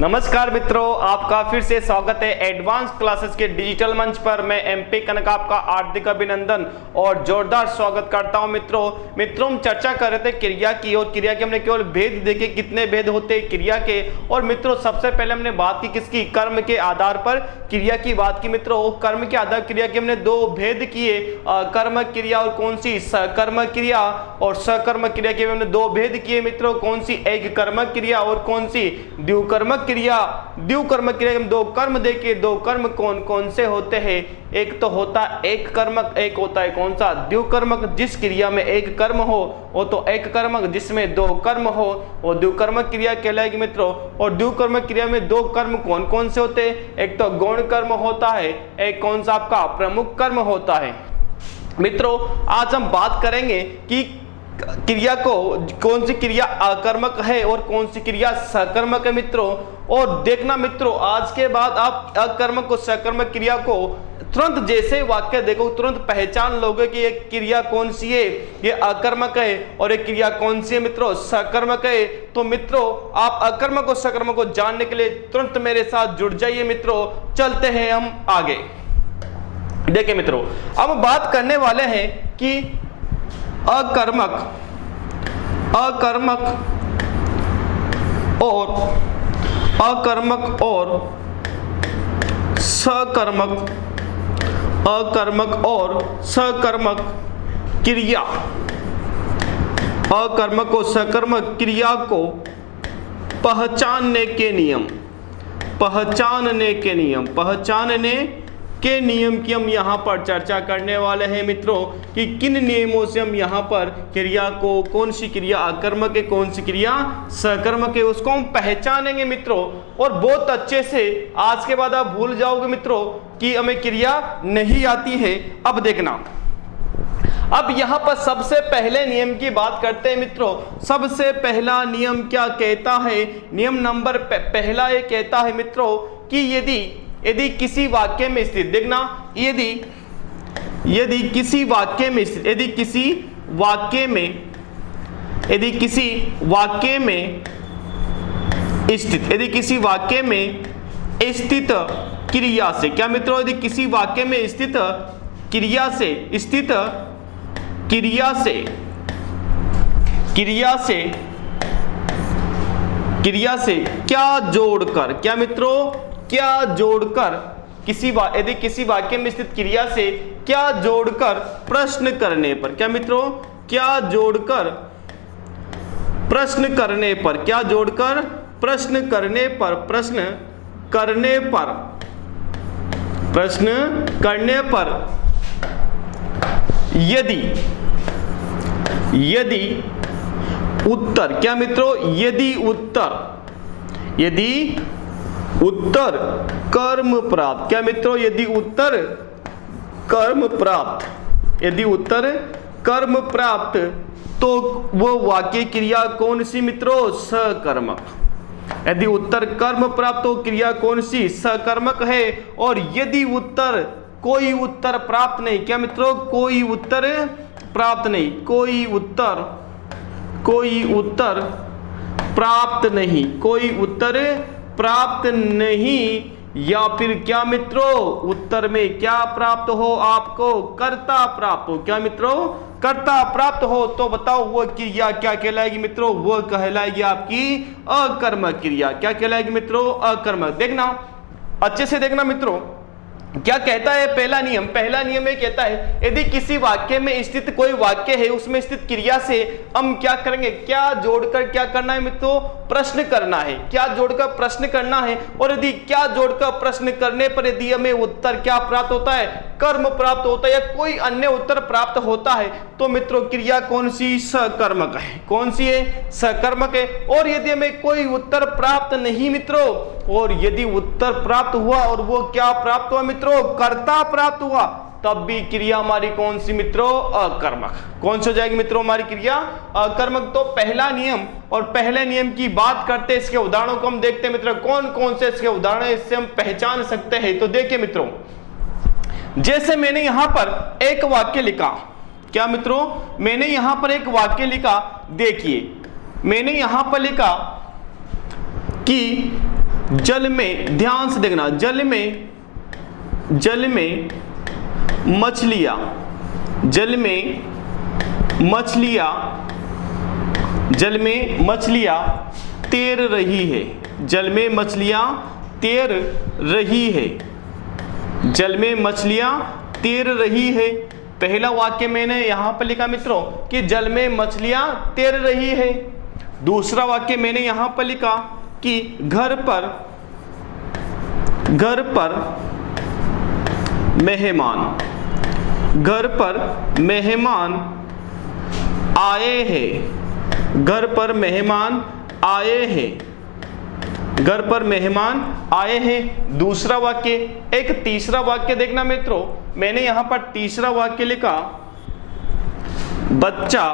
नमस्कार मित्रों, आपका फिर से स्वागत है एडवांस क्लासेस के डिजिटल मंच पर। मैं एमपी कनक आपका हार्दिक अभिनंदन और जोरदार स्वागत करता हूं। मित्रों हम चर्चा कर रहे थे क्रिया की, और क्रिया के हमने केवल भेद देखे, कितने भेद होते हैं क्रिया के। और मित्रों सबसे पहले हमने बात की किसकी, कर्म के आधार पर क्रिया की बात की। मित्रों कर्म के आधार क्रिया के हमने दो भेद किए, कर्म क्रिया और कौन सी, सकर्म क्रिया और सकर्म क्रिया के हमने दो भेद किए मित्रों। कौन सी, एक कर्म क्रिया और कौन सी, द्विकर्म क्रिया। द्विकर्म क्रिया हम दो कर्म देखे, दो कर्म कौन कौन से होते हैं। एक तो होता एक कर्मक, एक होता है कौन सा, द्विकर्मक। जिस क्रिया में एक कर्म हो वो तो एक कर्मक, जिसमें दो कर्म हो वो द्विकर्म क्रिया कहलाएगी मित्रों। और द्विकर्म क्रिया में दो कर्म कौन कौन से होते हैं, एक तो गौण कर्म होता है, एक कौन सा आपका प्रमुख कर्म होता है। मित्रों आज हम बात करेंगे कि क्रिया को, कौन सी क्रिया अकर्मक है और कौन सी क्रिया सकर्मक है मित्रों। और देखना मित्रों आज के बाद आप अकर्मक और सकर्मक क्रिया को तुरंत जैसे वाक्य देखो तुरंत पहचान लोगे कि ये क्रिया कौन सी है, ये अकर्मक है, और एक क्रिया कौन सी है मित्रों, सकर्मक है। तो मित्रों आप अकर्मक और सकर्मक को जानने के लिए तुरंत मेरे साथ जुड़ जाइए मित्रों। चलते हैं हम आगे। देखिए मित्रों अब बात करने वाले हैं कि अकर्मक सकर्मक, अकर्मक और सकर्मक क्रिया, अकर्मक और सकर्मक क्रिया को पहचानने के नियम, पहचानने के नियम की हम यहाँ पर चर्चा करने वाले हैं मित्रों कि किन नियमों से हम यहाँ पर क्रिया को, कौन सी क्रिया अकर्मक है, कौन सी क्रिया सकर्मक है, उसको हम पहचानेंगे मित्रों। और बहुत अच्छे से आज के बाद आप भूल जाओगे मित्रों कि हमें क्रिया नहीं आती है। अब देखना, अब यहाँ पर सबसे पहले नियम की बात करते हैं मित्रों। सबसे पहला नियम क्या कहता है, नियम नंबर पहला ये कहता है मित्रों कि यदि किसी वाक्य में स्थित, देखना यदि किसी वाक्य में स्थित, यदि किसी वाक्य में स्थित क्रिया से, क्या मित्रों, यदि किसी वाक्य में स्थित क्रिया से क्या जोड़कर, क्या मित्रों, क्या जोड़कर यदि किसी वाक्य में स्थित क्रिया से क्या जोड़कर प्रश्न करने पर, क्या मित्रों, क्या जोड़कर प्रश्न करने पर, क्या जोड़कर प्रश्न करने पर यदि उत्तर, क्या मित्रों, यदि उत्तर कर्म प्राप्त, क्या मित्रों, यदि उत्तर कर्म प्राप्त तो वो वाक्य क्रिया कौन सी मित्रों, सकर्मक। यदि उत्तर कर्म प्राप्त तो क्रिया कौन सी, सकर्मक है। और यदि कोई उत्तर प्राप्त नहीं, क्या मित्रों, कोई उत्तर प्राप्त नहीं, या फिर क्या मित्रों, उत्तर में क्या प्राप्त हो आपको, कर्ता प्राप्त हो, क्या मित्रों, कर्ता प्राप्त हो, तो बताओ वो क्रिया क्या कहलाएगी मित्रों, वो कहलाएगी आपकी अकर्मक क्रिया। क्या कहलाएगी मित्रों, अकर्मक। देखना अच्छे से देखना मित्रों क्या कहता है पहला नियम ये कहता है यदि किसी वाक्य में स्थित कोई वाक्य है, उसमें स्थित क्रिया से हम क्या करेंगे, क्या जोड़कर क्या करना है मित्रों, प्रश्न करना है। क्या जोड़कर प्रश्न करना है। और यदि क्या जोड़कर प्रश्न करने पर यदि हमें उत्तर क्या प्राप्त होता है, कर्म प्राप्त होता है या कोई अन्य उत्तर प्राप्त होता है, तो मित्रों क्रिया कौन सी, सकर्मक है। कौन सी है, सकर्मक है। और यदि हमें कोई उत्तर प्राप्त नहीं मित्रों, और यदि उत्तर प्राप्त हुआ और वो क्या प्राप्त हुआ मित्रों, कर्ता प्राप्त हुआ, तब भी क्रिया हमारी कौन सी मित्रों, अकर्मक। कौन सी हो जाएगी मित्रों, हमारी क्रिया अकर्मक। तो पहला नियम, और पहले नियम की बात करते हैं, इसके उदाहरणों को हम देखते हैं मित्रों, कौन कौन से इसके उदाहरण है, इससे हम पहचान सकते हैं। तो देखिए मित्रों, जैसे मैंने यहां पर एक वाक्य लिखा, क्या मित्रों, मैंने यहां पर एक वाक्य लिखा। देखिए मैंने यहां पर लिखा कि जल में, ध्यान से देखना, जल में मछलियां, जल में मछलियां तैर रही है, जल में मछलियां तैर रही है, जल में मछलियां तैर रही है। पहला वाक्य मैंने यहां पर लिखा मित्रों कि जल में मछलियां तैर रही है। दूसरा वाक्य मैंने यहां पर लिखा कि घर पर मेहमान आए हैं, घर पर मेहमान आए हैं, घर पर मेहमान आए हैं। दूसरा वाक्य। एक तीसरा वाक्य देखना मित्रों, मैंने यहां पर तीसरा वाक्य लिखा, बच्चा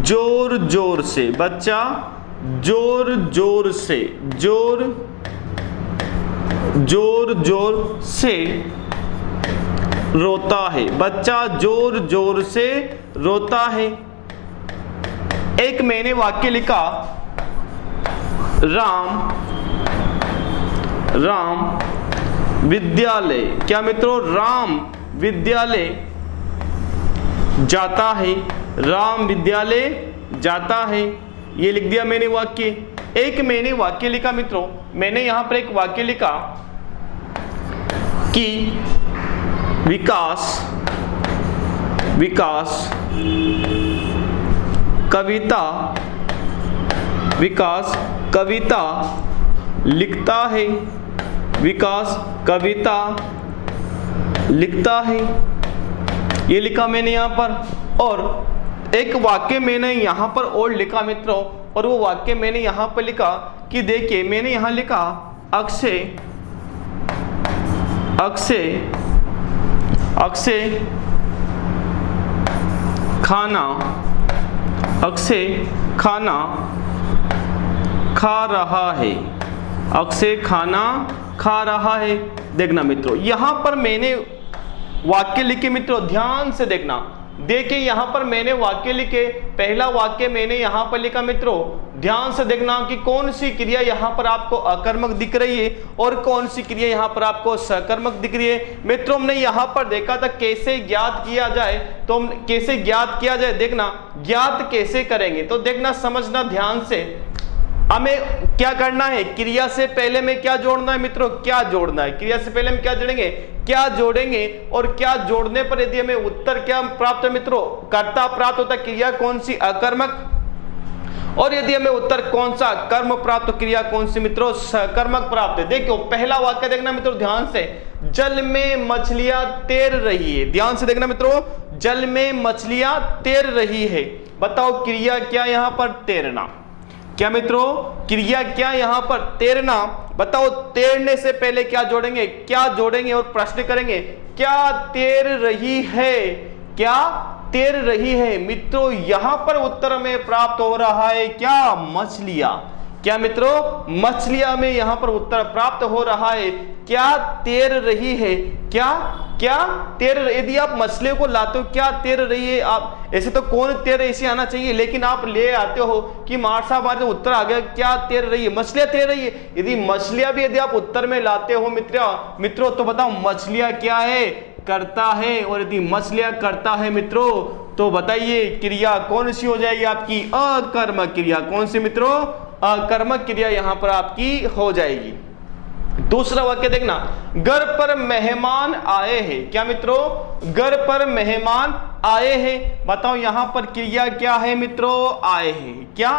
जोर जोर से, बच्चा जोर जोर से रोता है, बच्चा जोर जोर से रोता है। एक मैंने वाक्य लिखा, राम विद्यालय, क्या मित्रों, राम विद्यालय जाता है, राम विद्यालय जाता है, ये लिख दिया मैंने वाक्य। एक मैंने वाक्य लिखा मित्रों, मैंने यहां पर एक वाक्य लिखा कि विकास कविता लिखता है, विकास कविता लिखता है, ये लिखा मैंने यहां पर। और एक वाक्य मैंने यहां पर और लिखा मित्रों, और वो वाक्य मैंने यहां पर लिखा कि देखिए, मैंने यहां लिखा अक्षय खाना खा रहा है, अक्षय खाना खा रहा है। देखना मित्रों, यहां पर मैंने वाक्य लिखे मित्रों, ध्यान से देखना, देखिए यहां पर मैंने वाक्य लिखे। पहला वाक्य मैंने यहां पर लिखा मित्रों, ध्यान से देखना कि कौन सी क्रिया यहां पर आपको अकर्मक दिख रही है और कौन सी क्रिया यहां पर आपको सकर्मक दिख रही है। मित्रों, हमने यहां पर देखा था कैसे ज्ञात किया जाए, तो हम कैसे ज्ञात किया जाए, देखना ज्ञात कैसे करेंगे, तो देखना समझना ध्यान से। हमें क्या करना है, क्रिया से पहले में क्या जोड़ना है मित्रों, क्या जोड़ना है, क्रिया से पहले हम क्या जोड़ेंगे, क्या जोड़ेंगे, और क्या जोड़ने पर यदि हमें उत्तर क्या प्राप्त है मित्रों, कर्ता प्राप्त होता है, क्रिया कौन सी, अकर्मक, और यदि हमें उत्तर कौन सा, कर्म प्राप्त, क्रिया कौन सी मित्रों, सकर्मक प्राप्त है। देखो पहला वाक्य देखना मित्रों ध्यान से, जल में मछलियां तैर रही है, ध्यान से देखना मित्रों, जल में मछलियां तैर रही है। बताओ क्रिया क्या यहां पर, तैरना, क्या मित्रों, क्रिया क्या यहां पर, तैरना। बताओ तैरने से पहले क्या जोड़ेंगे, क्या जोड़ेंगे और प्रश्न करेंगे, क्या तैर रही है, क्या तैर रही है। मित्रों यहां पर उत्तर में प्राप्त हो रहा है क्या, मछलियां, क्या मित्रों, मछलियां में यहां पर उत्तर प्राप्त हो रहा है, क्या तैर रही है, क्या तैर, यदि आप मछलियों को लाते हो, क्या तैर रही है, आप ऐसे तो कौन तैर, ऐसे आना चाहिए, लेकिन आप ले आते हो कि मार साहब हमारे उत्तर आ गया, क्या तैर रही है, मछलियां तैर रही है। यदि मछलियां भी यदि आप उत्तर में लाते हो मित्रों, तो बताओ मछलियां क्या है, करता है, और यदि मछलियां करता है मित्रों, तो बताइए क्रिया कौन सी हो जाएगी आपकी, अकर्मक क्रिया, कौन सी मित्रों, अकर्मक क्रिया यहां पर आपकी हो जाएगी। दूसरा वाक्य देखना, घर पर मेहमान आए हैं, क्या मित्रों, घर पर मेहमान आए हैं। बताओ यहां पर क्रिया क्या है मित्रों, आए हैं, क्या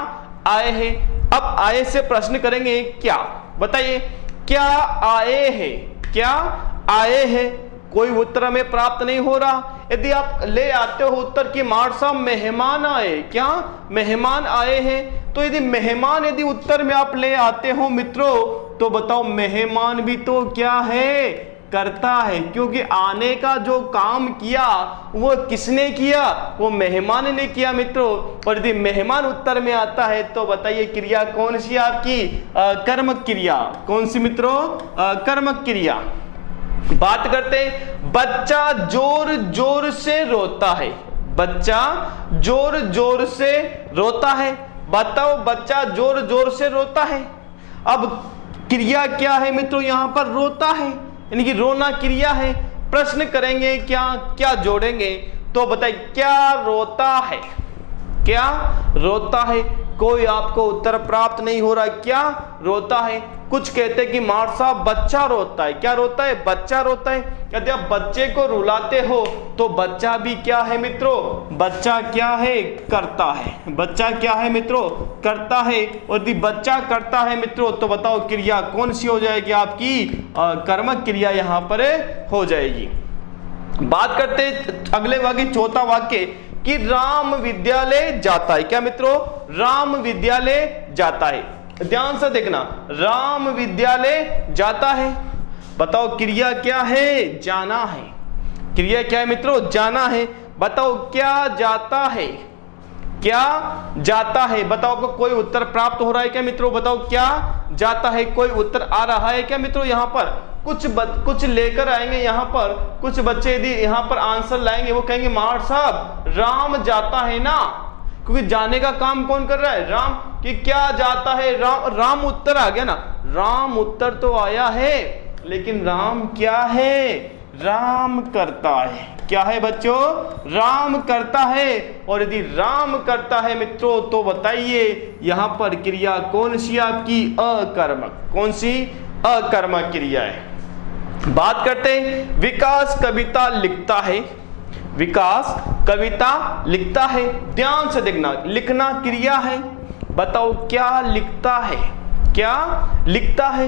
आए हैं। अब आए से प्रश्न करेंगे क्या, बताइए क्या आए हैं, क्या आए हैं, कोई उत्तर में प्राप्त नहीं हो रहा। यदि आप ले आते हो उत्तर की मार साहब मेहमान आए, क्या मेहमान आए हैं, तो यदि मेहमान यदि उत्तर में आप ले आते हो मित्रों, तो बताओ मेहमान भी तो क्या है, करता है, क्योंकि आने का जो काम किया वो किसने किया, वो मेहमान ने किया मित्रों। और यदि मेहमान उत्तर में आता है तो बताइए क्रिया कौन सी आपकी, कर्मक क्रिया, कौन सी मित्रों, कर्मक क्रिया। बात करते हैं, बच्चा जोर जोर से रोता है, बच्चा जोर जोर से रोता है। बताओ बच्चा जोर जोर से रोता है। अब क्रिया क्या है मित्रों, यहां पर रोता है, यानी कि रोना क्रिया है। प्रश्न करेंगे क्या, क्या जोड़ेंगे, तो बताइए क्या रोता है, क्या रोता है। कोई आपको उत्तर प्राप्त नहीं हो रहा, क्या रोता है। कुछ कहते हैं कि मार साहब बच्चा रोता है, क्या रोता है, बच्चा रोता है। यदि आप बच्चे को रुलाते हो तो बच्चा भी क्या है मित्रों, बच्चा क्या है, करता है। बच्चा क्या है मित्रों, करता है। और यदि बच्चा करता है मित्रों तो बताओ क्रिया कौन सी हो जाएगी, आपकी कर्मक क्रिया यहां पर हो जाएगी। बात करते अगले वाक्य, चौथा वाक्य कि राम विद्यालय जाता है। क्या मित्रों, राम विद्यालय जाता है। ध्यान से देखना, राम विद्यालय जाता है। बताओ क्रिया क्या है, जाना है। क्रिया क्या है मित्रों, जाना है। बताओ क्या जाता है, क्या जाता है। बताओ को कोई उत्तर प्राप्त हो रहा है क्या मित्रों, बताओ क्या जाता है, कोई उत्तर आ रहा है क्या मित्रों। यहां पर कुछ लेकर आएंगे, यहां पर कुछ बच्चे यदि यहां पर आंसर लाएंगे वो कहेंगे मार साहब राम जाता है ना, क्योंकि जाने का काम कौन कर रहा है, राम। कि क्या जाता है, राम। राम उत्तर आ गया ना, राम उत्तर तो आया है, लेकिन राम क्या है, राम करता है। क्या है बच्चों, राम करता है। और यदि राम करता है मित्रों तो बताइए यहां पर क्रिया कौन सी आपकी, अकर्मक। कौन सी, अकर्मक क्रिया है। बात करते हैं, विकास कविता लिखता है। विकास कविता लिखता है। ध्यान से देखना, लिखना क्रिया है। बताओ क्या लिखता है, क्या लिखता है,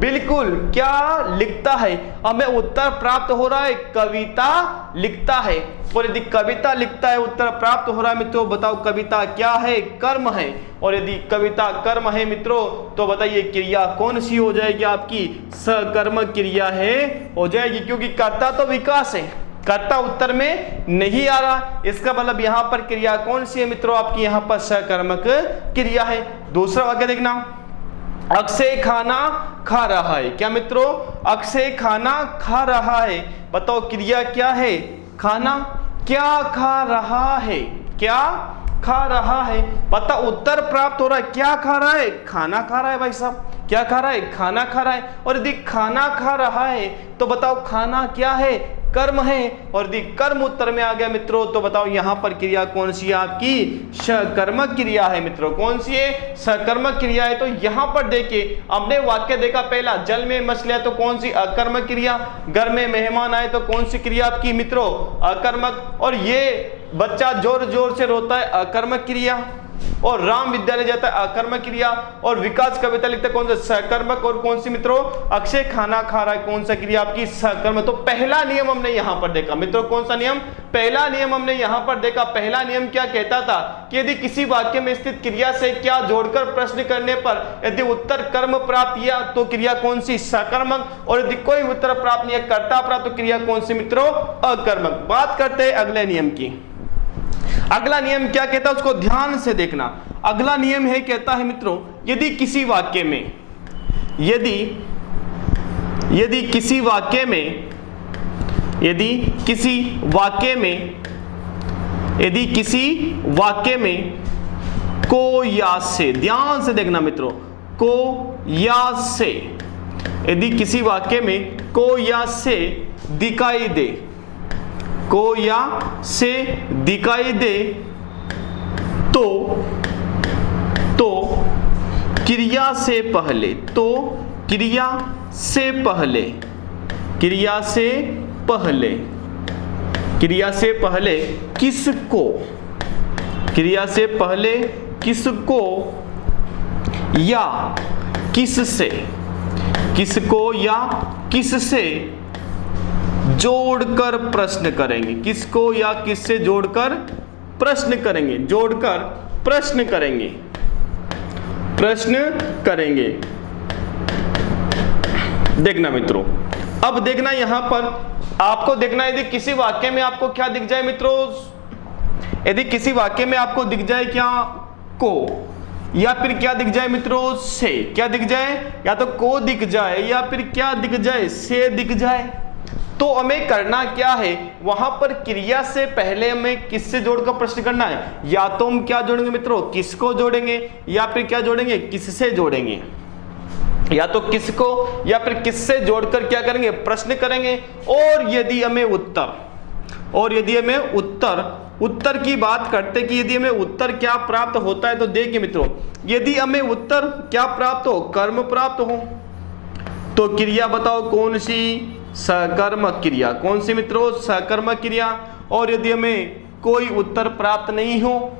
बिल्कुल क्या लिखता है। हमें उत्तर प्राप्त हो रहा है कविता लिखता है। और यदि कविता लिखता है उत्तर प्राप्त हो रहा है मित्रों, बताओ कविता क्या है, कर्म है। और यदि कविता कर्म है मित्रों तो बताइए क्रिया कौन सी हो जाएगी, आपकी सकर्मक क्रिया है हो जाएगी, क्योंकि कर्ता तो विकास है, कर्ता उत्तर में नहीं आ रहा। इसका मतलब यहां पर क्रिया कौन सी है मित्रों, आपकी यहां पर सकर्मक क्रिया है। दूसरा वाक्य देखना, अक्षय खाना खा रहा है। क्या मित्रों, अक्षय खाना खा रहा है। बताओ क्रिया क्या है, खाना। क्या खा रहा है, क्या खा रहा है। पता उत्तर प्राप्त हो रहा है, क्या खा रहा है, खाना खा रहा है भाई साहब। क्या खा रहा है, खाना खा रहा है। और यदि खाना खा रहा है तो बताओ खाना क्या है, कर्म है। और यदि कर्म उत्तर में आ गया मित्रों तो बताओ यहां पर क्रिया कौन सी है, आपकी सकर्मक क्रिया है मित्रों। कौन सी है, सकर्मक क्रिया है। तो यहां पर देखिए हमने वाक्य देखा पहला, जल में मछलियां तो कौन सी, अकर्मक क्रिया। घर में मेहमान आए तो कौन सी क्रिया आपकी मित्रों, अकर्मक। और ये बच्चा जोर जोर से रोता है, अकर्मक क्रिया। और राम विद्यालय जाता है, अकर्मक क्रिया। और विकास कविता लिखता है, कौन सा, सकर्मक। और कौन सी मित्रों, अक्षय खाना खा रहा है, कौन सा क्रिया आपकी, सकर्मक। तो पहला नियम हमने यहां पर देखा मित्रों, कौन सा नियम, पहला नियम हमने यहां पर देखा। पहला नियम क्या कहता था कि यदि किसी वाक्य में स्थित क्रिया से क्या जोड़कर प्रश्न करने पर यदि उत्तर कर्म प्राप्त किया तो क्रिया कौन सी, सकर्मक। और यदि कोई उत्तर प्राप्त नहीं है, कर्ता प्राप्त, तो क्रिया कौन सी मित्रों, अकर्मक। बात करते हैं अगले नियम की। अगला नियम क्या कहता है उसको ध्यान से देखना। अगला नियम है, कहता है मित्रों यदि किसी वाक्य में, यदि किसी वाक्य में, यदि किसी वाक्य में को या से, ध्यान से देखना मित्रों, को या से, यदि किसी वाक्य में को या से दिखाई दे, को या से दिखाई दे तो क्रिया से पहले, तो क्रिया से पहले, क्रिया से पहले, क्रिया से पहले किसको, क्रिया से पहले किसको या किससे, किसको या किससे जोड़कर प्रश्न करेंगे। किसको या किससे जोड़कर प्रश्न करेंगे, जोड़कर प्रश्न करेंगे, प्रश्न करेंगे। देखना मित्रों, अब देखना यहां पर आपको देखना, यदि किसी वाक्य में आपको क्या दिख जाए मित्रों, यदि किसी वाक्य में आपको दिख जाए क्या, को, या फिर क्या दिख जाए मित्रों, से, क्या दिख जाए, या तो को दिख जाए या फिर क्या दिख जाए, से दिख जाए। तो हमें करना क्या है, वहां पर क्रिया से पहले हमें किससे जोड़कर प्रश्न करना है, या तो हम क्या जोड़ेंगे मित्रों, किसको जोड़ेंगे, या फिर क्या जोड़ेंगे, किससे जोड़ेंगे, या तो किसको या फिर किससे जोड़कर क्या करेंगे, प्रश्न करेंगे। और यदि हमें उत्तर की बात करते कि यदि हमें उत्तर क्या प्राप्त होता है, तो देखिए मित्रों, यदि हमें उत्तर क्या प्राप्त हो, कर्म प्राप्त हो, तो क्रिया बताओ कौन सी, सकर्मक क्रिया। कौन सी मित्रों, सकर्मक क्रिया। और यदि हमें कोई उत्तर प्राप्त नहीं हो,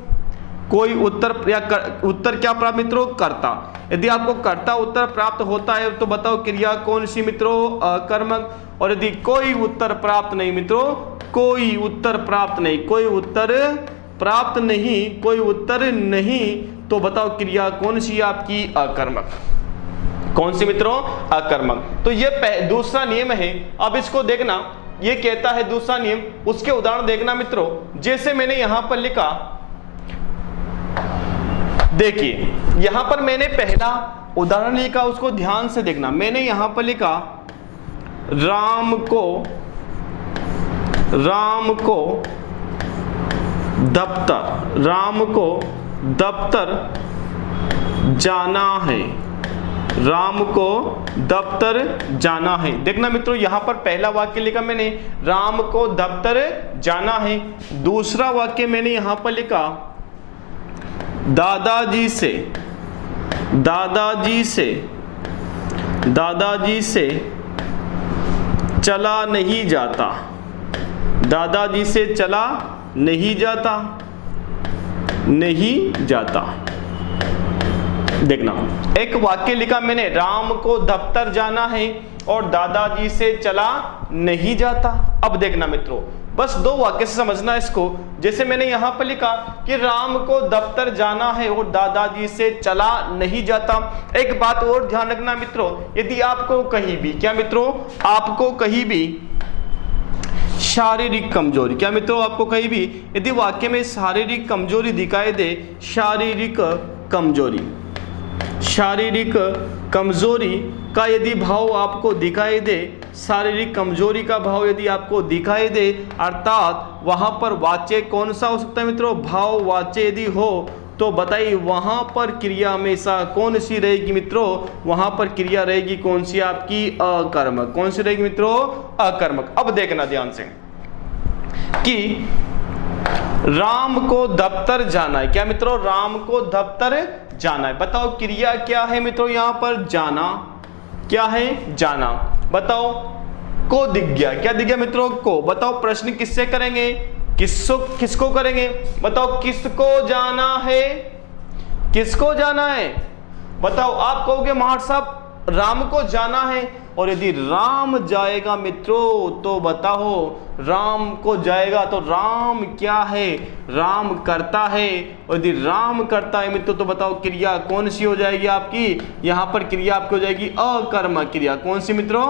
कोई उत्तर या उत्तर क्या प्राप्त मित्रों, कर्ता। यदि आपको कर्ता उत्तर प्राप्त होता है तो बताओ क्रिया कौन सी मित्रों, अकर्मक। और यदि कोई उत्तर प्राप्त नहीं मित्रों, कोई उत्तर प्राप्त नहीं, तो बताओ क्रिया कौन सी आपकी, अकर्मक। कौन सी मित्रों, अकर्मक। तो ये दूसरा नियम है। अब इसको देखना, ये कहता है दूसरा नियम, उसके उदाहरण देखना मित्रों। जैसे मैंने यहां पर लिखा, देखिए यहां पर मैंने पहला उदाहरण लिखा, उसको ध्यान से देखना। मैंने यहां पर लिखा राम को दफ्तर जाना है, राम को दफ्तर जाना है। देखना मित्रों, यहां पर पहला वाक्य लिखा मैंने, राम को दफ्तर जाना है। दूसरा वाक्य मैंने यहां पर लिखा, दादाजी से चला नहीं जाता, दादाजी से चला नहीं जाता। देखना, एक वाक्य लिखा मैंने, राम को दफ्तर जाना है और दादाजी से चला नहीं जाता। अब देखना मित्रों, बस दो वाक्य से समझना इसको। जैसे मैंने यहां पर लिखा कि राम को दफ्तर जाना है और दादाजी से चला नहीं जाता। एक बात और ध्यान रखना मित्रों, यदि आपको कहीं भी, क्या मित्रों, आपको कहीं भी शारीरिक कमजोरी, क्या मित्रों, आपको कहीं भी यदि वाक्य में शारीरिक कमजोरी दिखाई दे, शारीरिक कमजोरी का यदि भाव आपको दिखाई दे, शारीरिक कमजोरी का भाव यदि आपको दिखाई दे, अर्थात वहां पर वाच्य कौन सा हो सकता है मित्रों, भाव वाच्य यदि हो, तो बताइए वहां पर क्रिया हमेशा कौन सी रहेगी मित्रों, वहां पर क्रिया रहेगी कौन सी, आपकी अकर्मक। कौन सी रहेगी मित्रों, अकर्मक। अब देखना ध्यान से कि राम को दफ्तर जाना है, क्या मित्रों, राम को दफ्तर जाना है। बताओ क्रिया क्या है मित्रों, यहां पर जाना, क्या है, जाना। बताओ को दिख गया, क्या दिख गया मित्रों, को। बताओ प्रश्न किससे करेंगे, किसको करेंगे, बताओ किसको जाना है, किसको जाना है। बताओ, आप कहोगे महार साहब राम को जाना है, और यदि राम जाएगा मित्रों तो बताओ राम को जाएगा तो राम क्या है, राम करता है। और यदि राम करता है मित्रों तो बताओ क्रिया कौन सी हो जाएगी आपकी, यहां पर क्रिया आपकी हो जाएगी अकर्मक क्रिया। कौन सी मित्रों,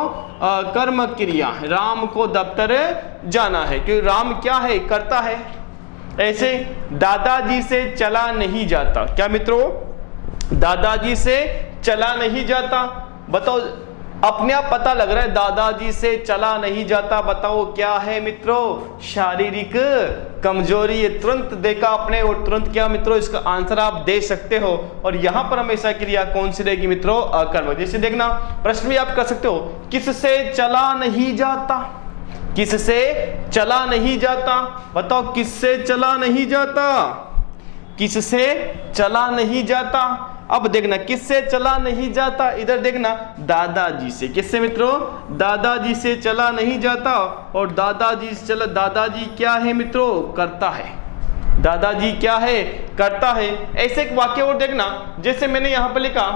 अकर्मक क्रिया। राम को दफ्तर जाना है, क्योंकि राम क्या है, करता है। ऐसे दादाजी से चला नहीं जाता, क्या मित्रों, दादाजी से चला नहीं जाता। बताओ, अपने आप पता लग रहा है दादाजी से चला नहीं जाता, बताओ क्या है मित्रों, शारीरिक कमजोरी। ये तुरंत देखा आपने और तुरंत क्या मित्रों, इसका आंसर आप दे सकते हो। और यहां पर हमेशा क्रिया कौन सी रहेगी मित्रों, अकर्मक। जैसे देखना, प्रश्न भी आप कर सकते हो, किससे चला नहीं जाता, किससे चला नहीं जाता। बताओ किससे चला नहीं जाता, किससे चला नहीं जाता। अब देखना, किससे चला नहीं जाता, इधर देखना, दादाजी से। किससे मित्रों, दादाजी से चला नहीं जाता। और दादाजी से चला, दादाजी क्या है मित्रों, करता है। दादाजी क्या है, करता है। ऐसे एक वाक्य और देखना, जैसे मैंने यहां पर लिखा,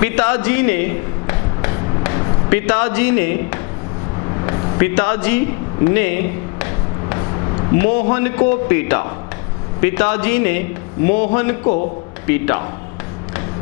पिताजी ने मोहन को पीटा, पिताजी ने मोहन को पीटा,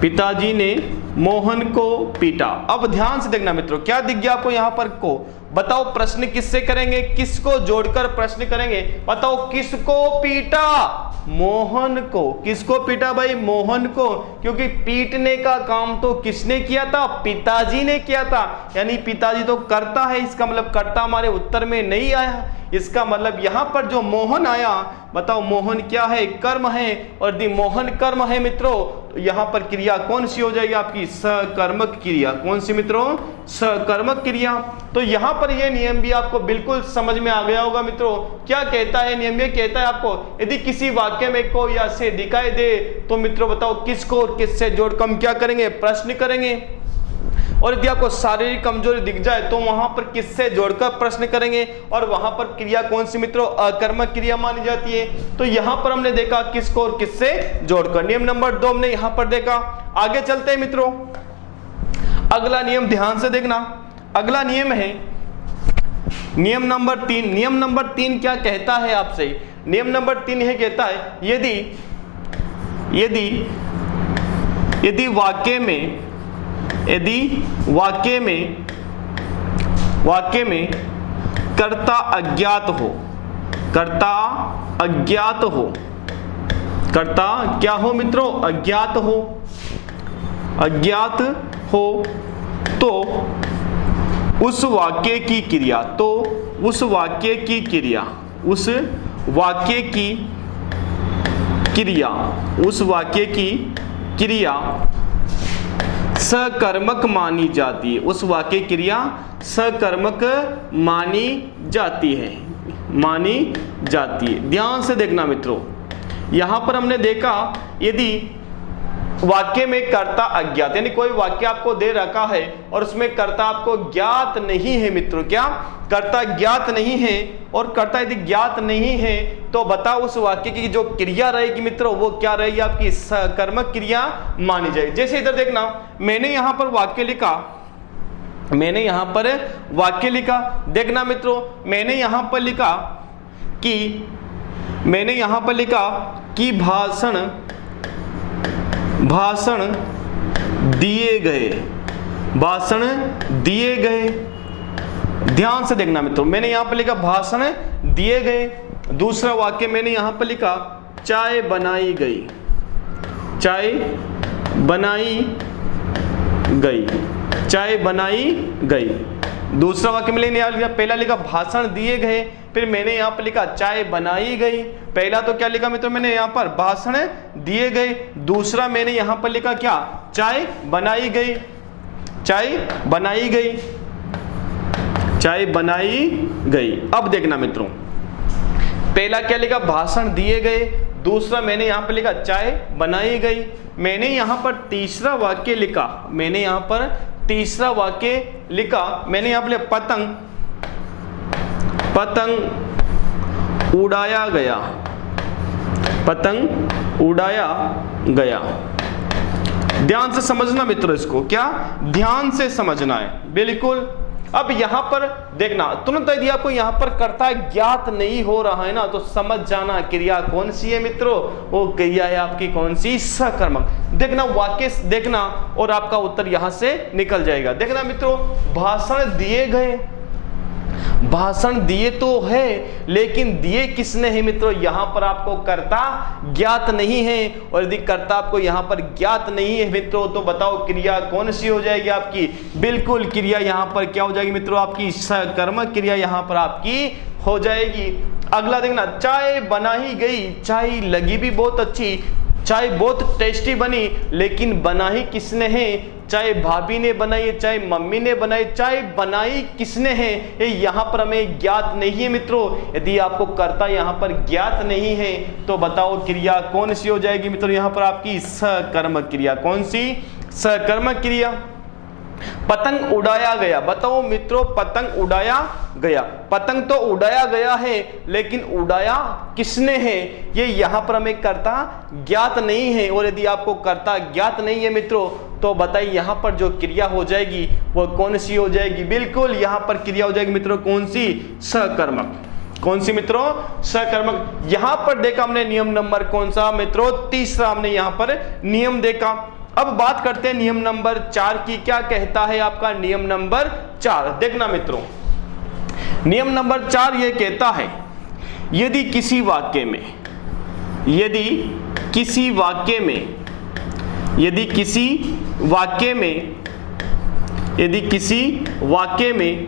पिताजी ने मोहन को पीटा। अब ध्यान से देखना मित्रों, क्या दिख गया आपको यहाँ पर को, बताओ प्रश्न किससे करेंगे, किसको जोड़कर प्रश्न करेंगे, बताओ किसको पीटा, मोहन को। किसको पीटा भाई, मोहन को, क्योंकि पीटने का काम तो किसने किया था, पिताजी ने किया था, यानी पिताजी तो करता है, इसका मतलब कर्ता हमारे उत्तर में नहीं आया। इसका मतलब यहां पर जो मोहन आया, बताओ मोहन क्या है, कर्म है, और यदि मोहन कर्म है मित्रों, यहां पर क्रिया कौन सी हो जाएगी आपकी, सकर्मक क्रिया। कौन सी मित्रों, सकर्मक क्रिया। तो यहां पर यह नियम भी आपको बिल्कुल समझ में आ गया होगा मित्रों। क्या कहता है नियम, ये कहता है आपको यदि किसी वाक्य में को या से दिखाई दे तो मित्रों बताओ किसको और किससे जोड़कर हम क्या करेंगे, प्रश्न करेंगे। और यदि आपको शारीरिक कमजोरी दिख जाए तो वहां पर किससे जोड़कर प्रश्न करेंगे, और वहां पर क्रिया कौन सी मित्रों, अकर्मक क्रिया मानी जाती है। तो यहां पर हमने देखा किसको और किससे जोड़कर, नियम नंबर 2 हमने यहां पर देखा। आगे चलते हैं मित्रों, अगला नियम ध्यान से देखना। अगला नियम है नियम नंबर 3। नियम नंबर 3 क्या कहता है आपसे, नियम नंबर 3 यह कहता है यदि यदि यदि वाक्य में कर्ता अज्ञात हो, कर्ता क्या हो मित्रों, अज्ञात हो तो उस वाक्य की क्रिया सकर्मक मानी जाती है। उस वाक्य क्रिया सकर्मक मानी जाती है। ध्यान से देखना मित्रों, यहां पर हमने देखा यदि वाक्य में कर्ता अज्ञात, यानी कोई वाक्य आपको दे रखा है और उसमें कर्ता आपको ज्ञात नहीं है मित्रों, क्या कर्ता ज्ञात नहीं है, और कर्ता यदि ज्ञात नहीं है तो बताओ उस वाक्य की जो क्रिया रहेगी मित्रों वो क्या रहेगी, आपकी सकर्मक क्रिया मानी जाएगी। जैसे इधर देखना, मैंने यहां पर वाक्य लिखा, देखना मित्रों मैंने यहां पर लिखा कि भाषण दिए गए। ध्यान से देखना मित्रों, मैंने यहां पर लिखा भाषण दिए गए। दूसरा वाक्य मैंने यहां पर लिखा चाय बनाई गई। दूसरा वाक्य मैंने यहां लिखा, पहला लिखा भाषण दिए गए, फिर मैंने यहां पर लिखा चाय बनाई गई। पहला तो क्या लिखा मित्रों, मैंने यहां पर भाषण दिए गए। दूसरा मैंने यहां पर लिखा क्या, चाय बनाई गई। अब देखना मित्रों, पहला क्या लिखा, भाषण दिए गए। दूसरा मैंने यहां पर लिखा चाय बनाई गई। मैंने यहां पर तीसरा वाक्य लिखा, मैंने यहां पर पतंग उड़ाया गया। ध्यान से समझना मित्रों, इसको क्या ध्यान से समझना है बिल्कुल। अब यहां पर देखना, तुरंत यदि आपको यहां पर कर्ता ज्ञात नहीं हो रहा है ना तो समझ जाना क्रिया कौन सी है मित्रों, वो क्रिया है आपकी कौन सी, सकर्मक। देखना वाक्य देखना और आपका उत्तर यहां से निकल जाएगा। देखना मित्रों, भाषण दिए तो है, लेकिन दिए किसने है मित्रों, यहां पर आपको कर्ता ज्ञात नहीं है। और यदि कर्ता आपको यहां पर ज्ञात नहीं है मित्रों तो बताओ क्रिया कौन सी हो जाएगी आपकी, बिल्कुल क्रिया यहां पर क्या हो जाएगी मित्रों, आपकी सकर्मक क्रिया यहां पर आपकी हो जाएगी। अगला देखना, चाय बनाई गई, चाय लगी भी बहुत अच्छी, चाय बहुत टेस्टी बनी, लेकिन बनाई किसने है, चाहे भाभी ने बनाई है, चाहे मम्मी ने बनाई, चाहे बनाई किसने है, ये यहाँ पर हमें ज्ञात नहीं है मित्रों। यदि आपको कर्ता यहाँ पर ज्ञात नहीं है तो बताओ क्रिया कौन सी हो जाएगी मित्रों, यहाँ पर आपकी सकर्मक क्रिया। कौन सी, सकर्मक क्रिया। पतंग उड़ाया गया, बताओ मित्रों पतंग उड़ाया गया, पतंग तो उड़ाया गया है लेकिन उड़ाया किसने है, ये यहां पर हमें कर्ता ज्ञात नहीं है। और यदि आपको कर्ता ज्ञात नहीं है मित्रों तो बताइए यहां पर जो क्रिया हो जाएगी वो कौन सी हो जाएगी, बिल्कुल यहां पर क्रिया हो जाएगी मित्रों कौन सी, सकर्मक। कौन सी मित्रों, सकर्मक। यहां पर देखा हमने नियम नंबर कौन सा मित्रों, तीसरा हमने यहां पर नियम देखा। अब बात करते हैं नियम नंबर 4 की। क्या कहता है आपका नियम नंबर 4? देखना मित्रों, नियम नंबर 4 यह कहता है यदि किसी वाक्य में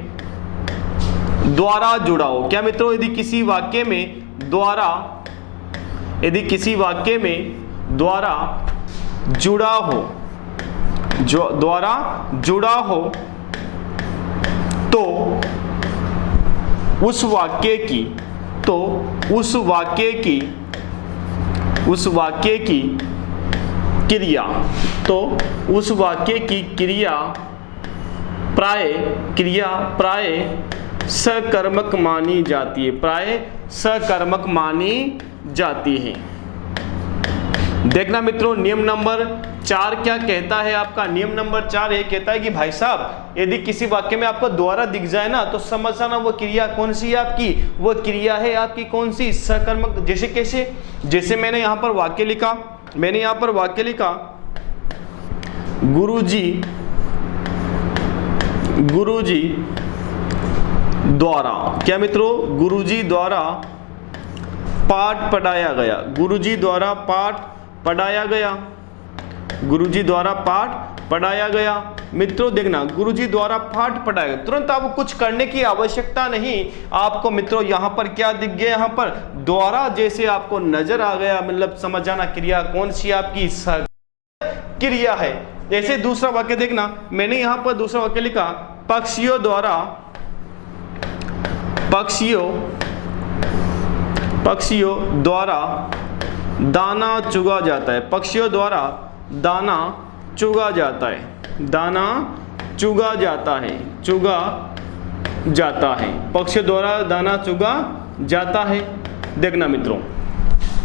द्वारा जुड़ा हो। क्या मित्रों? यदि किसी वाक्य में द्वारा जुड़ा हो तो उस वाक्य की क्रिया प्राय सकर्मक मानी जाती है। देखना मित्रों, नियम नंबर 4 क्या कहता है आपका? नियम नंबर 4 ये कहता है कि भाई साहब यदि किसी वाक्य में आपको द्वारा दिख जाए ना तो समझना वो क्रिया कौन सी है आपकी? वो क्रिया है आपकी कौन सी? सकर्मक। जैसे कैसे? जैसे मैंने यहां पर वाक्य लिखा, गुरुजी द्वारा। क्या मित्रों? गुरुजी द्वारा पाठ पढ़ाया गया। मित्रों देखना, गुरुजी द्वारा पाठ पढ़ाया गया, तुरंत आपको कुछ करने की आवश्यकता नहीं। आपको मित्रों यहां पर क्या दिख गया? यहां पर द्वारा जैसे आपको नजर आ गया, मतलब समझ जाना क्रिया कौन सी आपकी क्रिया है। जैसे दूसरा वाक्य देखना, मैंने यहां पर दूसरा वाक्य लिखा, पक्षियों द्वारा दाना चुगा जाता है। पक्षियों द्वारा दाना चुगा जाता है। पक्षियों द्वारा दाना चुगा जाता है। देखना मित्रों,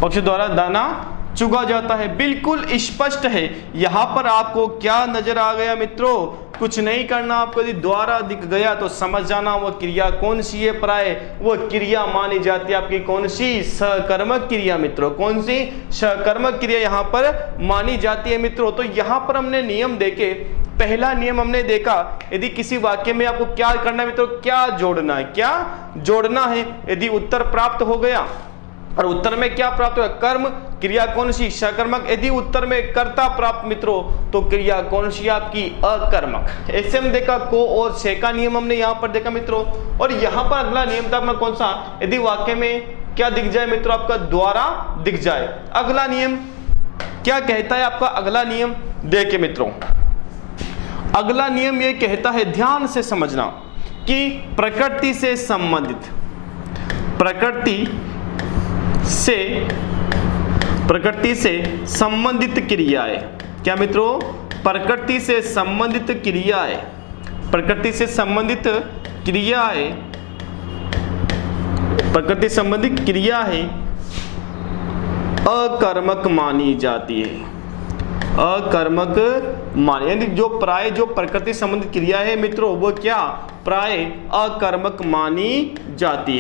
पक्षियों द्वारा दाना चुगा जाता है, बिल्कुल स्पष्ट है। यहां पर आपको क्या नजर आ गया मित्रों? कुछ नहीं करना आपको। यदि द्वारा दिख गया तो समझ जाना वो क्रिया कौन सी है? प्राय वो क्रिया मानी जाती है आपकी कौन सी? सकर्मक क्रिया मित्रों। कौन सी? सकर्मक क्रिया यहां पर मानी जाती है मित्रों। तो यहां पर हमने नियम देखे, पहला नियम हमने देखा, यदि किसी वाक्य में आपको क्या करना है मित्रों? क्या जोड़ना है। यदि उत्तर प्राप्त हो गया और उत्तर में क्या प्राप्त हुआ? कर्म, क्रिया कौन सी? सकर्मक। यदि उत्तर में कर्ता प्राप्त मित्रों तो क्रिया कौन सी आपकी? अकर्मक। ऐसे हम देखा को और से का नियम हमने यहां पर देखा मित्रों। और यहां पर अगला नियम था अपना कौन सा? यदि वाक्य में क्या दिख जाए मित्रों? आपका द्वारा दिख जाए। अगला नियम क्या कहता है आपका? अगला नियम देखे मित्रों, अगला नियम यह कहता है, ध्यान से समझना, कि प्रकृति से संबंधित क्रियाएं। क्या मित्रों? प्रकृति से संबंधित क्रियाएं अकर्मक मानी जाती है। यानी जो प्रकृति संबंधित क्रिया है मित्रों वो क्या? प्राय अकर्मक मानी जाती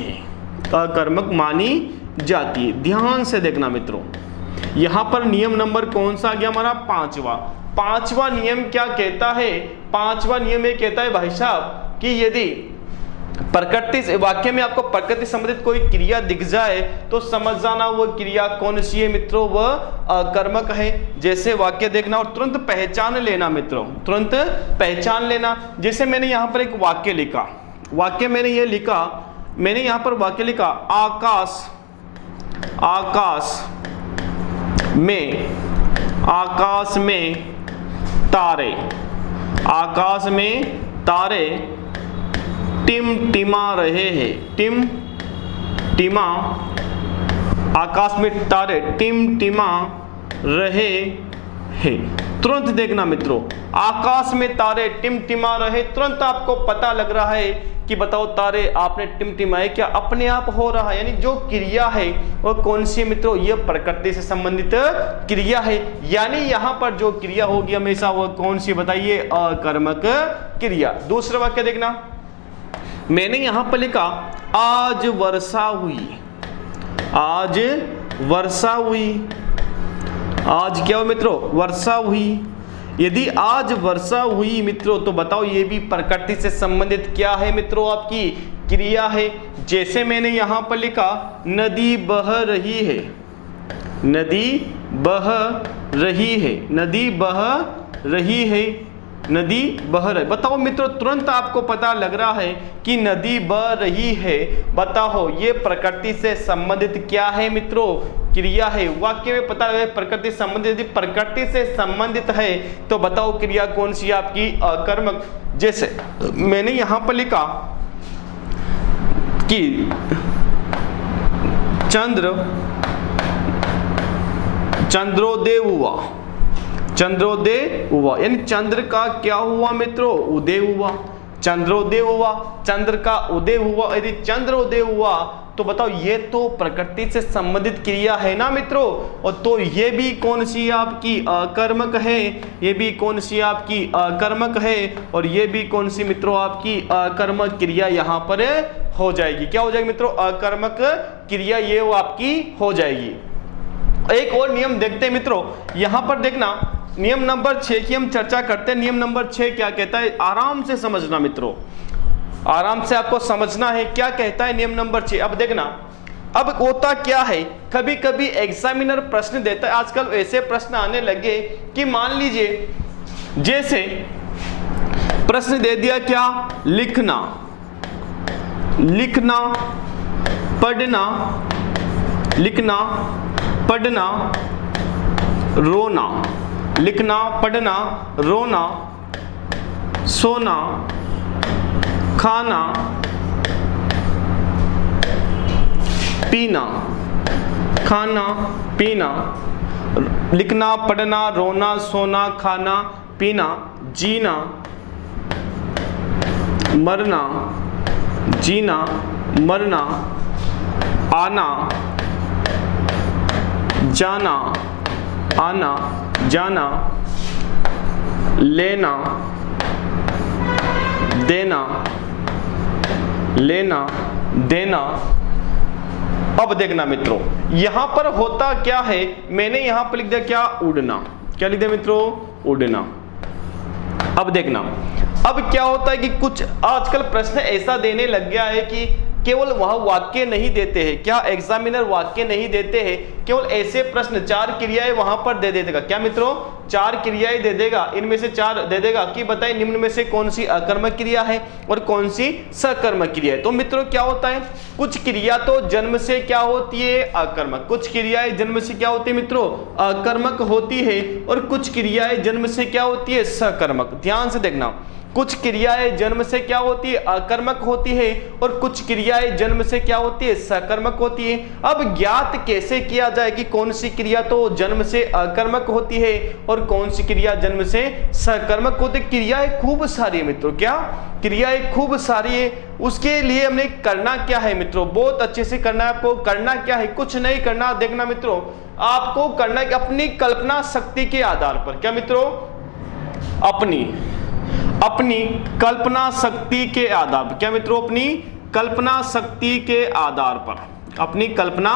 है। ध्यान से देखना मित्रों, यहां पर नियम नंबर कौन सा आ गया हमारा? पांचवा नियम क्या कहता है? पांचवा नियम ये कहता है भाई साहब कि यदि प्रकृति वाक्य में आपको प्रकृति संबंधित कोई क्रिया दिख जाए तो समझ जाना वो क्रिया कौन सी है मित्रों? वह अकर्मक है। जैसे वाक्य देखना और तुरंत पहचान लेना मित्रों, तुरंत पहचान लेना। जैसे मैंने यहां पर एक वाक्य लिखा, मैंने यहां पर वाक्य लिखा, आकाश में तारे टिमटिमा रहे हैं। आकाश में तारे टिमटिमा रहे हैं। तुरंत देखना मित्रों, आकाश में तारे टिमटिमा रहे, तुरंत आपको पता लग रहा है कि बताओ तारे आपने टिमटिमाए, क्या अपने आप हो रहा है? यानी जो क्रिया है वो कौन सी मित्रों? ये प्रकृति से संबंधित क्रिया है। यानी यहां पर जो क्रिया होगी हमेशा वो कौन सी? बताइए, अकर्मक क्रिया। दूसरा वाक्य देखना, मैंने यहां पर लिखा, आज वर्षा हुई। आज क्या हो मित्रों? वर्षा हुई। यदि आज वर्षा हुई मित्रों तो बताओ ये भी प्रकृति से संबंधित क्या है मित्रों, आपकी क्रिया है। जैसे मैंने यहां पर लिखा नदी बह रही है, नदी बह रही है, नदी बह रही है, नदी बह रही। बताओ मित्रों, तुरंत आपको पता लग रहा है कि नदी बह रही है। बताओ ये प्रकृति से संबंधित क्या है मित्रों, क्रिया है। वाक्य में पता लगे प्रकृति संबंधित, यदि प्रकृति से संबंधित है तो बताओ क्रिया कौन सी आपकी, अकर्मक। जैसे मैंने यहां पर लिखा कि चंद्रोदय हुआ, चंद्रोदय हुआ, यानी चंद्र का क्या हुआ मित्रों, उदय हुआ। चंद्रोदय हुआ, चंद्र का उदय हुआ। यदि चंद्रोदय हुआ तो बताओ ये तो प्रकृति से संबंधित क्रिया है ना मित्रों, और तो ये भी कौन सी आपकी अकर्मक है, ये भी कौन सी आपकी अकर्मक है, और ये भी कौन सी मित्रों आपकी अकर्मक क्रिया यहाँ पर हो जाएगी। क्या हो जाएगी मित्रों, अकर्मक क्रिया ये वो आपकी हो जाएगी। एक और नियम देखते हैं मित्रों, यहां पर देखना नियम नंबर 6 की हम चर्चा करते हैं। नियम नंबर 6 क्या कहता है, आराम से समझना मित्रों, आराम से आपको समझना है क्या कहता है नियम नंबर 6। अब देखना, अब होता क्या है, कभी कभी एग्जामिनर प्रश्न देता है, आजकल ऐसे प्रश्न आने लगे कि मान लीजिए जैसे प्रश्न दे दिया क्या, लिखना, लिखना पढ़ना, लिखना पढ़ना रोना, लिखना पढ़ना रोना, सोना खाना पीना, खाना पीना, लिखना पढ़ना रोना सोना खाना पीना, जीना मरना, जीना मरना, आना जाना, आना जाना, लेना देना, लेना देना। अब देखना मित्रों, यहां पर होता क्या है, मैंने यहां पर लिख दिया क्या, उड़ना। क्या लिख दिया मित्रों, उड़ना। अब देखना, अब क्या होता है कि कुछ आजकल प्रश्न ऐसा देने लग गया है कि केवल वह वाक्य नहीं देते हैं, क्या एग्जामिनर वाक्य नहीं देते हैं, केवल ऐसे प्रश्न 4 क्रियाएं वहां पर दे देगा। क्या मित्रों, 4 क्रियाएं दे देगा, इनमें से 4 दे देगा कि बताइए निम्न में से कौन सी अकर्मक क्रिया है और कौन सी सकर्मक क्रिया है। तो मित्रों क्या होता है, कुछ क्रिया तो जन्म से क्या होती है, अकर्मक। कुछ क्रियाएं जन्म से क्या होती है मित्रों, अकर्मक होती है, और कुछ क्रियाएं जन्म से क्या होती है, सकर्मक। ध्यान से देखना, कुछ क्रियाएं जन्म से क्या होती है, अकर्मक होती है, और कुछ क्रियाएं जन्म से क्या होती है, सकर्मक होती है। अब ज्ञात कैसे किया जाए कि कौन सी क्रिया तो जन्म से अकर्मक होती है और कौन सी क्रिया जन्म से सकर्मक होती है। क्रियाएं खूब सारी है मित्रों, क्या क्रियाएं खूब सारी है। उसके लिए हमने करना क्या है मित्रों, बहुत अच्छे से करना है आपको। करना क्या है, कुछ नहीं करना। देखना मित्रों, आपको करना है अपनी कल्पना शक्ति के आधार पर। क्या मित्रों, अपनी कल्पना शक्ति के आधार पर। क्या मित्रों, अपनी कल्पना शक्ति के आधार पर, अपनी कल्पना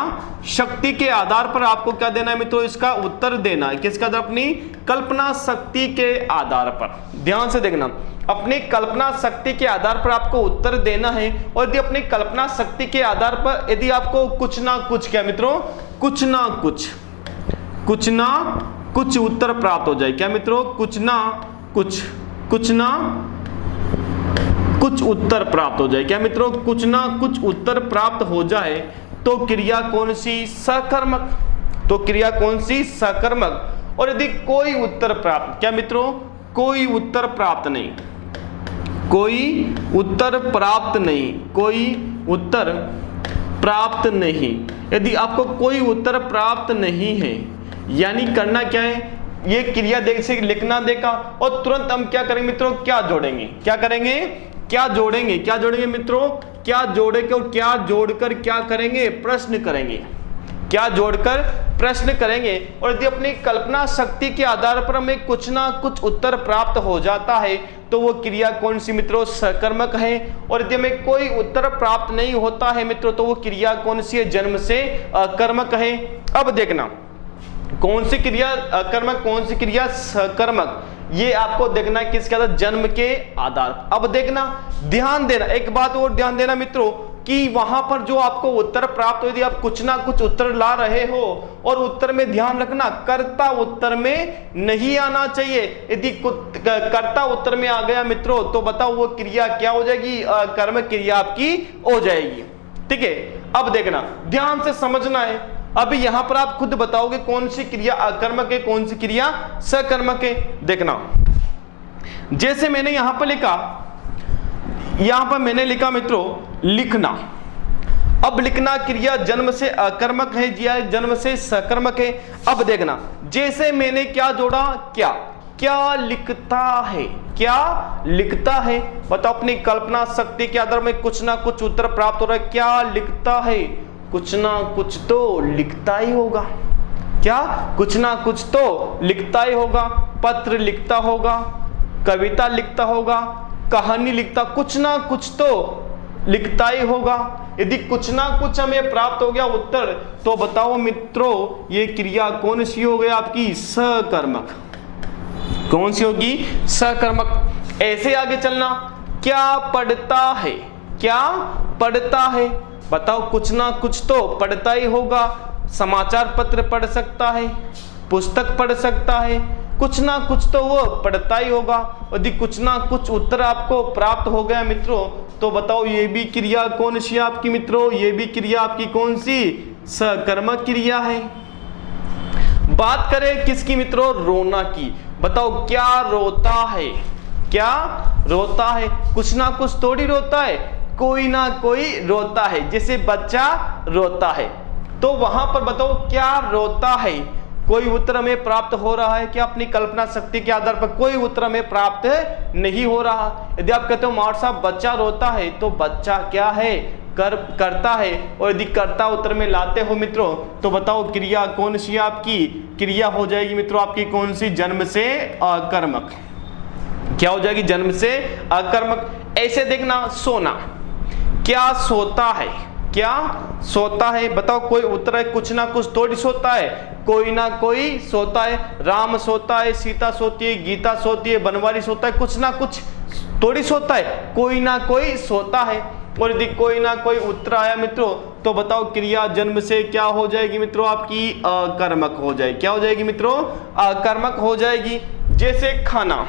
शक्ति के आधार पर आपको क्या देना है मित्रों, इसका उत्तर देना है। किसका आधार, अपनी कल्पना शक्ति के आधार पर। ध्यान से देखना, अपनी कल्पना शक्ति के आधार पर आपको उत्तर देना है। और यदि अपनी कल्पना शक्ति के आधार पर यदि आपको कुछ ना कुछ, क्या मित्रों, कुछ ना कुछ उत्तर प्राप्त हो जाए। क्या मित्रों, कुछ ना कुछ उत्तर प्राप्त हो जाए। क्या मित्रों, कुछ ना कुछ उत्तर प्राप्त हो जाए तो क्रिया कौन सी, सकर्मक। तो क्रिया कौन सी, सकर्मक। और यदि कोई उत्तर प्राप्त, क्या मित्रों, कोई उत्तर प्राप्त नहीं, कोई उत्तर प्राप्त नहीं, कोई उत्तर प्राप्त नहीं। यदि आपको कोई उत्तर प्राप्त नहीं है, यानी करना क्या है, ये क्रिया देख से लिखना देखा, और तुरंत हम क्या करेंगे मित्रों, क्या जोड़ेंगे, क्या करेंगे, क्या जोड़ेंगे, क्या जोड़ेंगे मित्रों, क्या जोड़ेंगे, और क्या जोड़कर क्या करेंगे, प्रश्न करेंगे। क्या जोड़कर प्रश्न करेंगे। और यदि अपनी कल्पना शक्ति के आधार पर हमें कुछ ना कुछ उत्तर प्राप्त हो जाता है तो वो क्रिया कौन सी मित्रों, सकर्मक है। और यदि हमें कोई उत्तर प्राप्त नहीं होता है मित्रों तो वो क्रिया कौन सी है, जन्म से अकर्मक है। अब देखना कौन सी क्रिया अकर्मक, कौन सी क्रिया सकर्मक। ये आपको देखना है किसके आधार, जन्म के आधार। अब देखना, ध्यान देना, एक बात और ध्यान देना मित्रों कि वहां पर जो आपको उत्तर प्राप्त हो, यदि आप कुछ ना कुछ उत्तर ला रहे हो और उत्तर में ध्यान रखना कर्ता उत्तर में नहीं आना चाहिए। यदि कर्ता उत्तर में आ गया मित्रों तो बताओ वो क्रिया क्या हो जाएगी, कर्म क्रिया आपकी हो जाएगी। ठीक है, अब देखना, ध्यान से समझना है। अभी यहां पर आप खुद बताओगे कौन सी क्रिया अकर्मक है, कौन सी क्रिया सकर्मक है। देखना, जैसे मैंने यहां पर लिखा, यहां पर मैंने लिखा मित्रों लिखना। अब लिखना क्रिया जन्म से अकर्मक है या जन्म से सकर्मक है। अब देखना, जैसे मैंने क्या जोड़ा, क्या क्या लिखता है, क्या लिखता है। बताओ, अपनी कल्पना शक्ति के आधार में कुछ ना कुछ उत्तर प्राप्त हो रहा है। क्या लिखता है, कुछ ना कुछ तो लिखता ही होगा। क्या, कुछ ना कुछ तो लिखता ही होगा। पत्र लिखता होगा, कविता लिखता होगा, कहानी लिखता, कुछ ना कुछ तो लिखता ही होगा। यदि कुछ ना कुछ हमें प्राप्त हो गया उत्तर, तो बताओ मित्रों ये क्रिया कौन सी हो गई आपकी, सकर्मक। कौन सी होगी, सकर्मक। ऐसे आगे चलना, क्या पढ़ता है, क्या पढ़ता है। बताओ, कुछ ना कुछ तो पढ़ता ही होगा। समाचार पत्र पढ़ सकता है, पुस्तक पढ़ सकता है, कुछ ना कुछ तो वो पढ़ता ही होगा। यदि कुछ ना कुछ उत्तर आपको प्राप्त हो गया मित्रों, तो बताओ ये भी क्रिया कौन सी आपकी मित्रों, ये भी क्रिया आपकी कौन सी, सकर्मक क्रिया है। बात करें किसकी मित्रों, रोना की। बताओ, क्या रोता है, क्या रोता है। कुछ ना कुछ थोड़ी रोता है, कोई ना कोई रोता है। जैसे बच्चा रोता है, तो वहां पर बताओ क्या रोता है। कोई उत्तर हमें प्राप्त हो रहा है क्या, अपनी कल्पना शक्ति के आधार पर कोई उत्तर हमें प्राप्त नहीं हो रहा। यदि आप कहते हो मार साहब बच्चा रोता है, तो बच्चा क्या है, करता है। और यदि कर्ता उत्तर में लाते हो मित्रों, तो बताओ क्रिया कौन सी आपकी, क्रिया हो जाएगी मित्रों आपकी कौन सी, जन्म से अकर्मक। क्या हो जाएगी, जन्म से अकर्मक। ऐसे देखना, सोना, क्या सोता है, क्या सोता है। बताओ, कोई उत्तर है, कुछ ना कुछ थोड़ी सोता है, कोई ना कोई सोता है। राम सोता है, सीता सोती है, गीता सोती है, बनवारी सोता है, कुछ ना कुछ थोड़ी सोता है, कोई ना कोई सोता है। और यदि कोई ना कोई उत्तर आया मित्रों, तो बताओ क्रिया जन्म से क्या हो जाएगी मित्रों आपकी, अकर्मक हो जाएगी। क्या हो जाएगी मित्रों, अकर्मक हो जाएगी। जैसे खाना,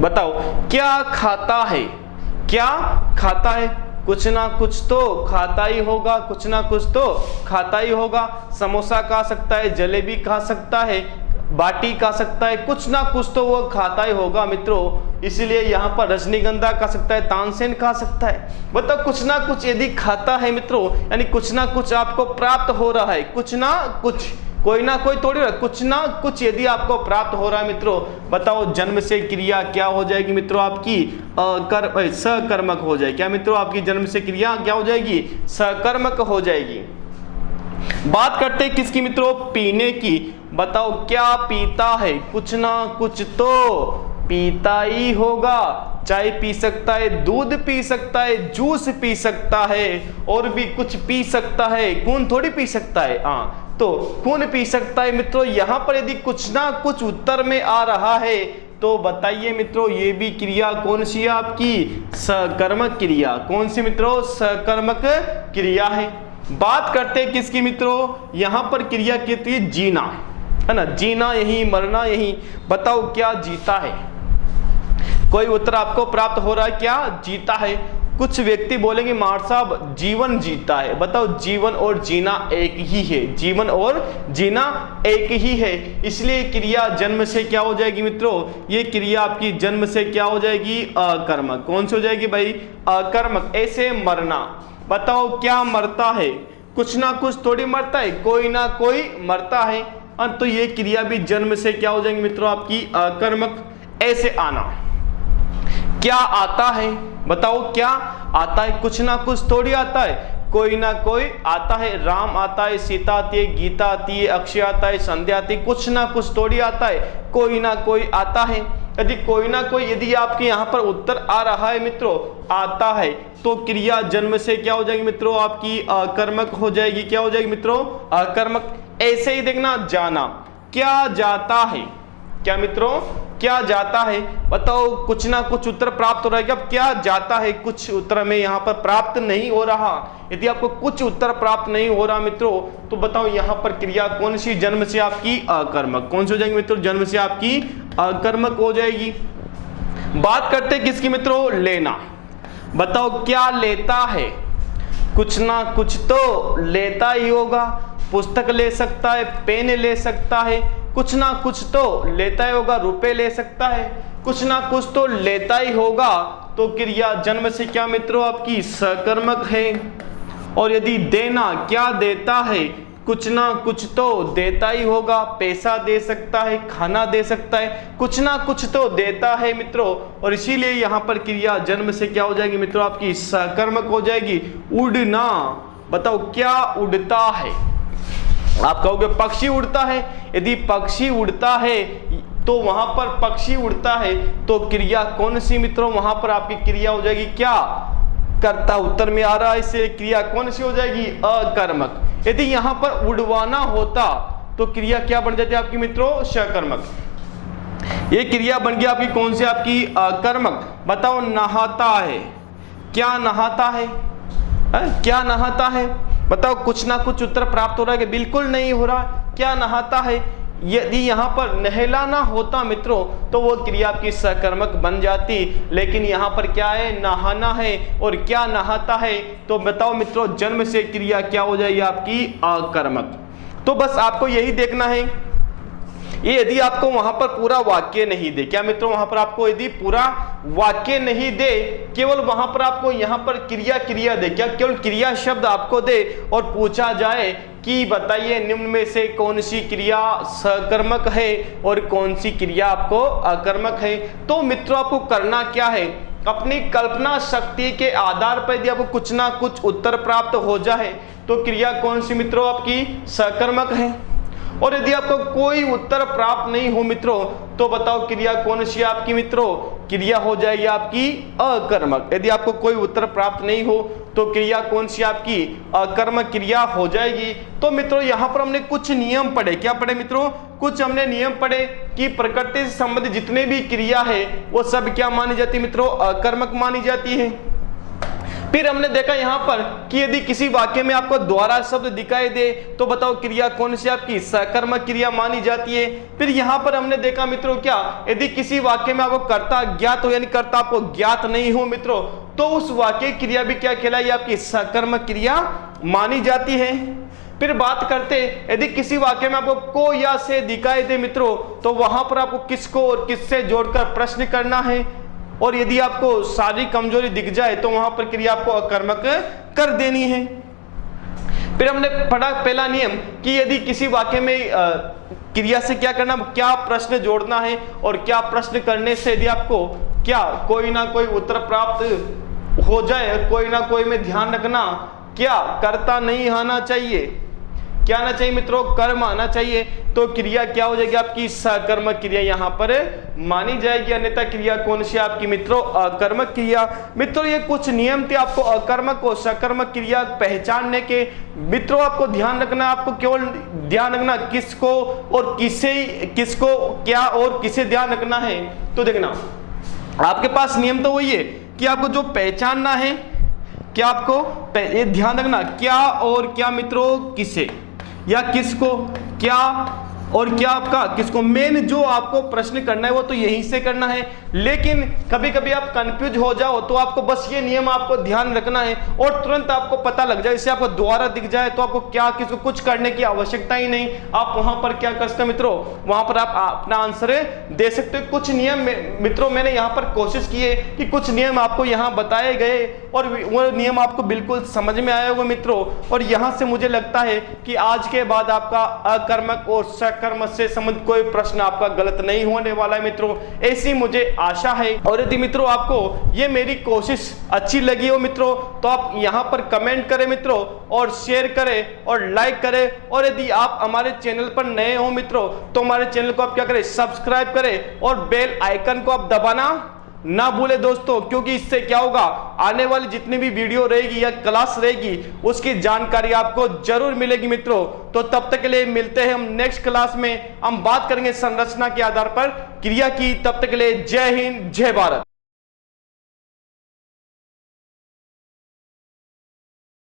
बताओ क्या खाता है, क्या खाता है। कुछ ना कुछ तो खाता ही होगा, कुछ ना कुछ तो खाता ही होगा। समोसा खा सकता है, जलेबी खा सकता है, बाटी खा सकता है, कुछ ना कुछ तो वो खाता ही होगा मित्रों। इसलिए यहाँ पर रजनीगंधा खा सकता है, तानसेन खा सकता है। बताओ, कुछ ना कुछ यदि खाता है मित्रों, यानी कुछ ना कुछ आपको प्राप्त हो रहा है। कुछ ना कुछ, कोई ना कोई थोड़ी, कुछ ना कुछ यदि आपको प्राप्त हो रहा है मित्रों, बताओ जन्म से क्रिया क्या हो जाएगी मित्रों आपकी, सकर्मक हो जाएगी। क्या मित्रों आपकी जन्म से क्रिया क्या हो जाएगी, सकर्मक हो जाएगी। बात करते हैं किसकी मित्रों, पीने की। बताओ क्या पीता है, कुछ ना कुछ तो पीता ही होगा। चाय पी सकता है, दूध पी सकता है, जूस पी सकता है, और भी कुछ पी सकता है। खून थोड़ी पी सकता है, हाँ तो खून पी सकता है मित्रों। यहां पर यदि कुछ ना कुछ उत्तर में आ रहा है, तो बताइए मित्रों ये भी क्रिया कौन सी है आपकी, सकर्मक क्रिया। कौन सी मित्रों, सकर्मक क्रिया है। बात करते हैं किसकी मित्रों, यहां पर क्रिया कहती है जीना, है ना, जीना यही, मरना यही। बताओ क्या जीता है, कोई उत्तर आपको प्राप्त हो रहा है, क्या जीता है। कुछ व्यक्ति बोलेंगे मार साहब जीवन जीता है। बताओ जीवन और जीना एक ही है, जीवन और जीना एक ही है। इसलिए क्रिया जन्म से क्या हो जाएगी मित्रों, ये क्रिया आपकी जन्म से क्या हो जाएगी, अकर्मक। कौन सी हो जाएगी भाई, अकर्मक। ऐसे मरना, बताओ क्या मरता है, कुछ ना कुछ थोड़ी मरता है, कोई ना कोई मरता है। तो ये क्रिया भी जन्म से क्या हो जाएंगी मित्रों आपकी, अकर्मक। ऐसे आना, क्या आता है। बताओ क्या आता है, कुछ ना कुछ थोड़ी आता है, कोई ना कोई आता है। राम आता है, सीता आती है, गीता आती है, अक्षय आता है, संध्या आती है, कुछ ना कुछ थोड़ी आता है, कोई ना कोई आता है। यदि कोई ना कोई, यदि आपके यहाँ पर उत्तर आ रहा है मित्रों, आता है, तो क्रिया जन्म से क्या हो जाएगी मित्रों आपकी, अकर्मक हो जाएगी। क्या हो जाएगी मित्रों, अकर्मक। ऐसे ही देखना, जाना, क्या जाता है, क्या मित्रों, क्या जाता है, बताओ कुछ ना कुछ उत्तर प्राप्त हो रहा है। अब क्या जाता है, कुछ उत्तर में यहाँ पर प्राप्त नहीं हो रहा। यदि आपको कुछ उत्तर प्राप्त नहीं हो रहा मित्रों, तो बताओ यहाँ पर क्रिया कौन सी, जन्म से आपकी अकर्मक। कौन सी हो जाएगी मित्रों, जन्म से आपकी अकर्मक हो जाएगी। बात करते हैं किसकी मित्रों, लेना। बताओ क्या लेता है, कुछ ना कुछ तो लेता ही होगा। पुस्तक ले सकता है, पेन ले सकता है, कुछ ना कुछ तो लेता ही होगा। रुपए ले सकता है, कुछ ना कुछ तो लेता ही होगा। तो क्रिया जन्म से क्या मित्रों आपकी सकर्मक है। और यदि देना, क्या देता है, कुछ ना कुछ तो देता ही होगा। पैसा दे सकता है, खाना दे सकता है, कुछ ना कुछ तो देता है मित्रों। और इसीलिए यहाँ पर क्रिया जन्म से क्या हो जाएगी मित्रों आपकी सकर्मक हो जाएगी। उड़ना, बताओ क्या उड़ता है। आप कहोगे पक्षी उड़ता है। यदि पक्षी उड़ता है तो वहां पर पक्षी उड़ता है तो क्रिया कौन सी मित्रों, वहां पर आपकी क्रिया हो जाएगी क्या, कर्ता। उत्तर में आ रहा है, इससे क्रिया कौन सी हो जाएगी, अकर्मक। यदि यहां पर उड़वाना होता तो क्रिया क्या बन जाती है आपकी मित्रों, सकर्मक। ये क्रिया बन गई आपकी कौन सी, आपकी अकर्मक। बताओ नहाता है, क्या नहाता है, क्या नहाता है। बताओ कुछ ना कुछ उत्तर प्राप्त हो रहा है कि बिल्कुल नहीं हो रहा। क्या नहाता है, यदि यहाँ पर नहलाना होता मित्रों तो वो क्रिया आपकी सकर्मक बन जाती। लेकिन यहाँ पर क्या है, नहाना है। और क्या नहाता है, तो बताओ मित्रों जन्म से क्रिया क्या हो जाएगी आपकी अकर्मक। तो बस आपको यही देखना है। ये यदि आपको वहां पर पूरा वाक्य नहीं दे, क्या मित्रों वहां पर आपको यदि पूरा वाक्य नहीं दे, केवल वहां पर आपको यहाँ पर क्रिया क्रिया दे, क्या केवल क्रिया शब्द आपको दे और पूछा जाए कि बताइए निम्न में से कौन सी क्रिया सकर्मक है और कौन सी क्रिया आपको अकर्मक है, तो मित्रों आपको करना क्या है, अपनी कल्पना शक्ति के आधार पर यदि आपको कुछ ना कुछ उत्तर प्राप्त हो जाए तो क्रिया कौन सी मित्रों आपकी सकर्मक है। और यदि आपको कोई उत्तर प्राप्त नहीं हो मित्रों तो बताओ क्रिया कौन सी आपकी मित्रों, क्रिया हो जाएगी आपकी अकर्मक। यदि आपको कोई उत्तर प्राप्त नहीं हो तो क्रिया कौन सी आपकी अकर्मक क्रिया हो जाएगी। तो मित्रों यहाँ पर हमने कुछ नियम पढ़े, क्या पढ़े मित्रों, कुछ हमने नियम पढ़े कि प्रकृति से संबंधित जितने भी क्रिया है वो सब क्या मानी जाती है मित्रों, अकर्मक मानी जाती है। फिर हमने देखा यहाँ पर कि यदि किसी वाक्य में आपको द्वारा शब्द दिखाई दे तो बताओ क्रिया कौन सी आपकी सकर्मक क्रिया मानी जाती है। फिर यहाँ पर हमने देखा मित्रों क्या, यदि किसी वाक्य में आपको कर्ता ज्ञात हो यानी कर्ता आपको ज्ञात नहीं हो मित्रों तो उस वाक्य क्रिया भी क्या कहलाई, आपकी सकर्मक क्रिया मानी जाती है। फिर बात करते यदि किसी वाक्य में आपको को या से दिखाई दे मित्रों तो वहां पर आपको किसको और किससे जोड़कर प्रश्न करना है। और यदि आपको सारी कमजोरी दिख जाए तो वहां पर क्रिया आपको अकर्मक कर देनी है। फिर हमने पढ़ा पहला नियम कि यदि किसी वाक्य में क्रिया से क्या करना, क्या प्रश्न जोड़ना है और क्या प्रश्न करने से यदि आपको क्या कोई ना कोई उत्तर प्राप्त हो जाए, कोई ना कोई में ध्यान रखना क्या कर्ता नहीं आना चाहिए, क्या आना चाहिए मित्रों, कर्म आना चाहिए। तो क्रिया क्या हो जाएगी आपकी सकर्मक क्रिया यहाँ पर मानी जाएगी, अन्यथा क्रिया कौन सी आपकी मित्रों, अकर्मक क्रिया। मित्रों ये कुछ नियम थे आपको अकर्मक और सकर्मक क्रिया पहचानने के। मित्रों आपको ध्यान रखना, आपको केवल ध्यान रखना किसको और किसको क्या और किसे ध्यान रखना है। तो देखना आपके पास नियम तो वही है कि आपको जो पहचानना है, क्या आपको ये ध्यान रखना क्या और क्या मित्रों किसे, या किसको क्या और क्या आपका किसको। मेन जो आपको प्रश्न करना है वो तो यहीं से करना है। लेकिन कभी कभी आप कंफ्यूज हो जाओ तो आपको बस ये नियम आपको ध्यान रखना है और तुरंत आपको पता लग जाए, इससे आपको द्वारा दिख जाए तो आपको क्या किसको कुछ करने की आवश्यकता ही नहीं। आप वहां पर क्या कर सकते मित्रों, वहां पर आप अपना आंसर दे सकते हो। कुछ नियम मित्रों मैंने यहाँ पर कोशिश की है कि कुछ नियम आपको यहाँ बताए गए और वो नियम आपको बिल्कुल समझ में आए होंगे मित्रों। और यहाँ से मुझे लगता है कि आज के बाद आपका अकर्मक और सकर्मक से संबंधित कोई प्रश्न आपका गलत नहीं होने वाला है मित्रों, ऐसी मुझे आशा है। और यदि मित्रों आपको ये मेरी कोशिश अच्छी लगी हो मित्रों तो आप यहाँ पर कमेंट करें मित्रों और शेयर करें और लाइक करें। और यदि आप हमारे चैनल पर नए हो मित्रों तो हमारे चैनल को आप क्या करें, सब्सक्राइब करें और बेल आइकन को आप दबाना ना भूले दोस्तों, क्योंकि इससे क्या होगा, आने वाली जितनी भी वीडियो रहेगी या क्लास रहेगी उसकी जानकारी आपको जरूर मिलेगी मित्रों। तो तब तक के लिए मिलते हैं हम नेक्स्ट क्लास में, हम बात करेंगे संरचना के आधार पर क्रिया की। तब तक के लिए जय हिंद, जय भारत।